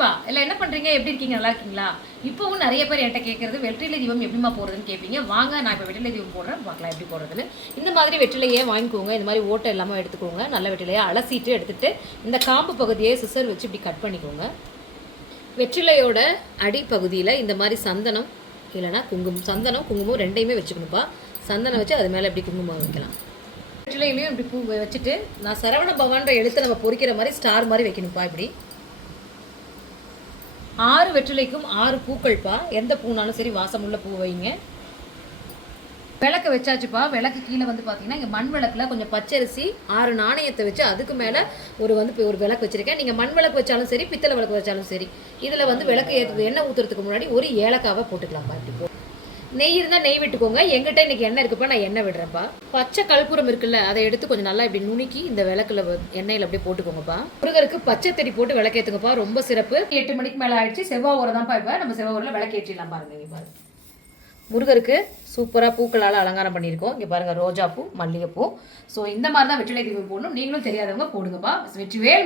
ஹாய்ப்பா எல்லாம் என்ன பண்ணுறீங்க, எப்படி இருக்கீங்க, நல்லா இருக்கீங்களா? இப்போவும் நிறைய பேர் என்கிட்ட கேட்குறது வெற்றிலை தீபம் எப்படிமா போடுறதுன்னு கேட்பீங்க. வாங்க நான் இப்போ வெற்றிலை தீபம் போடுறேன், பார்க்கலாம் எப்படி போடுறதுன்னு. இந்த மாதிரி வெற்றிலையே வாங்கிக்கோங்க. இந்த மாதிரி ஓட்டை இல்லாமல் எடுத்துக்கோங்க. நல்ல வெற்றிலையை அலசிட்டு எடுத்துகிட்டு இந்த காம்பு பகுதியை சிசர் வச்சு இப்படி கட் பண்ணிக்கோங்க. வெற்றிலையோட அடிப்பகுதியில் இந்த மாதிரி சந்தனம் இல்லைனா குங்குமம், சந்தனம் குங்குமம் ரெண்டையுமே வச்சுக்கணும்ப்பா. சந்தனம் வச்சு அது மேலே இப்படி குங்குமம் வைக்கலாம். வெற்றிலையிலையும் இப்படி பூ வச்சுட்டு நான் சரவண பவான்ற எழுத்து நம்ம பொறிக்கிற மாதிரி ஸ்டார் மாதிரி வைக்கணும்ப்பா. இப்படி 6 வெற்றிலைக்கும் 6 பூக்கள்ப்பா. எந்த பூனாலும் சரி வாசமுள்ள பூ வைங்க. விளக்கு வச்சாச்சுப்பா. விளக்கு கீழே வந்து பார்த்தீங்கன்னா இங்கே மண் விளக்கில் கொஞ்சம் பச்சரிசி 6 நாணயத்தை வச்சு அதுக்கு மேலே ஒரு விளக்கு வச்சுருக்கேன். நீங்கள் மண் விளக்கு வச்சாலும் சரி, பித்தளை விளக்கு வச்சாலும் சரி. இதில் வந்து விளக்கு எண்ணெய் ஊற்றுறதுக்கு முன்னாடி ஒரு ஏலக்காவை போட்டுக்கலாம்ப்பா. இப்படி நெய் இருந்தால் நெய் விட்டுக்கோங்க. எங்கிட்ட இன்றைக்கி எண்ணெய் இருக்குப்பா, நான் எண்ணெய் விடுறேன்ப்பா. பச்சை கற்பூரம் இருக்குல்ல, அதை எடுத்து கொஞ்சம் நல்லா இப்படி நுணுக்கி இந்த விளக்குல எண்ணெயில் அப்படியே போட்டுக்கோங்கப்பா. முருகருக்கு பச்சை தெடி போட்டு விளக்கேற்றுங்கப்பா, ரொம்ப சிறப்பு. 8 மணிக்கு மேலே ஆயிடுச்சு. செவ்வாய் ஊரை தான்ப்பா. இப்போ நம்ம செவ்வாய் ஊரில் விளக்கேற்றிடலாம் பாருங்க. இங்கே பாருங்க, முருகருக்கு சூப்பராக பூக்களால் அலங்காரம் பண்ணியிருக்கோம். இங்கே பாருங்கள், ரோஜாப்பூ, மல்லிகைப்பூ. ஸோ இந்த மாதிரி தான் வெற்றிலை தீபம் போடணும். நீங்களும் தெரியாதவங்க போடுங்கப்பா. வெற்றிவேல்.